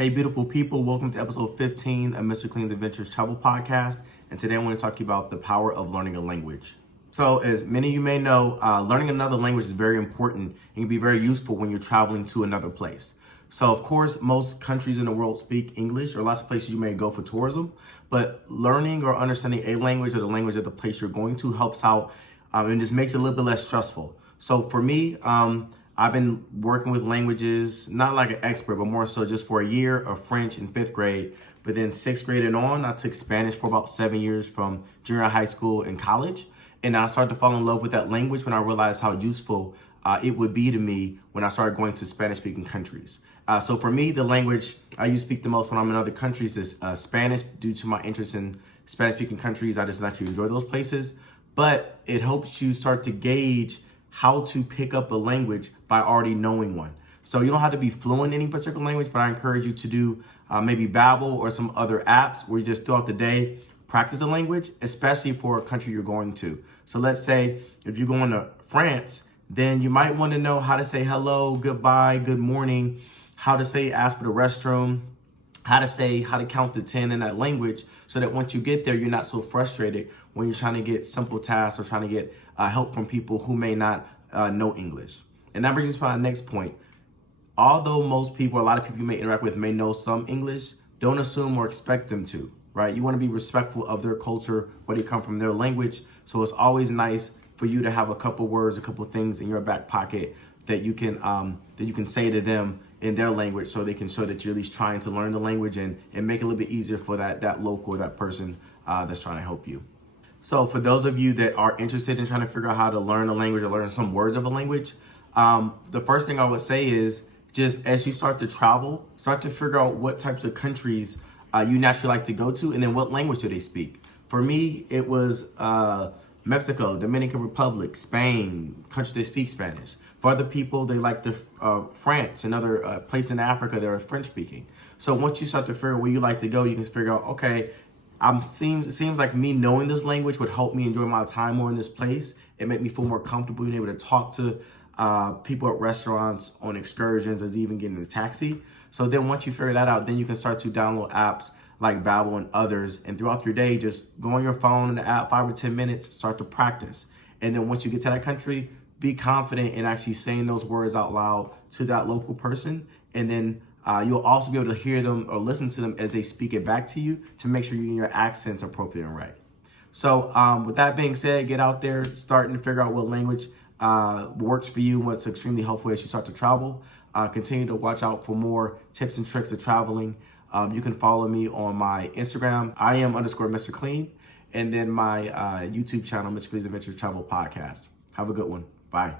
Hey, beautiful people. Welcome to episode 15 of Mr. Clean's Adventures Travel Podcast. And today I want to talk to you about the power of learning a language. So as many of you may know, learning another language is very important and can be very useful when you're traveling to another place. So of course, most countries in the world speak English, or lots of places you may go for tourism, but learning or understanding a language or the language of the place you're going to helps out and just makes it a little bit less stressful. So for me, I've been working with languages, not like an expert, but more so just for a year of French in 5th grade. But then 6th grade and on, I took Spanish for about 7 years from junior high school and college. And I started to fall in love with that language when I realized how useful it would be to me when I started going to Spanish-speaking countries. So for me, the language I use to speak the most when I'm in other countries is Spanish. Due to my interest in Spanish-speaking countries, I just naturally enjoy those places. But it helps you start to gauge how to pick up a language by already knowing one. So you don't have to be fluent in any particular language, but I encourage you to do maybe Babbel or some other apps where you just throughout the day practice a language, especially for a country you're going to. So let's say if you're going to France, then you might want to know how to say hello, goodbye, good morning, how to say ask for the restroom, how to count to 10 in that language, so that once you get there, you're not so frustrated when you're trying to get simple tasks or trying to get help from people who may not know English. And that brings us to my next point. Although most people, a lot of people you may interact with may know some English, don't assume or expect them to, right? You want to be respectful of their culture, where they come from, their language. So it's always nice for you to have a couple words, a couple things in your back pocket that you can say to them in their language, so they can show that you're at least trying to learn the language and make it a little bit easier for that local or that person that's trying to help you. So for those of you that are interested in trying to figure out how to learn a language or learn some words of a language, the first thing I would say is just as you start to travel, start to figure out what types of countries you naturally like to go to, and then what language do they speak. For me, it was Mexico, Dominican Republic, Spain, countries that speak Spanish. For other people, they like France, another place in Africa, they're French speaking. So once you start to figure out where you like to go, you can figure out, okay, it seems like me knowing this language would help me enjoy my time more in this place. It make me feel more comfortable being able to talk to people at restaurants, on excursions, as even getting in a taxi. So then once you figure that out, then you can start to download apps like Babbel and others. And throughout your day, just go on your phone in the app, 5 or 10 minutes, start to practice. And then once you get to that country, be confident in actually saying those words out loud to that local person. And then you'll also be able to hear them or listen to them as they speak it back to you to make sure your accent's appropriate and right. So with that being said, get out there, starting to figure out what language works for you, what's extremely helpful as you start to travel. Continue to watch out for more tips and tricks of traveling. You can follow me on my Instagram, @Mr. Clean, and then my YouTube channel, Mr. Clean's Adventures Travel Podcast. Have a good one. Bye.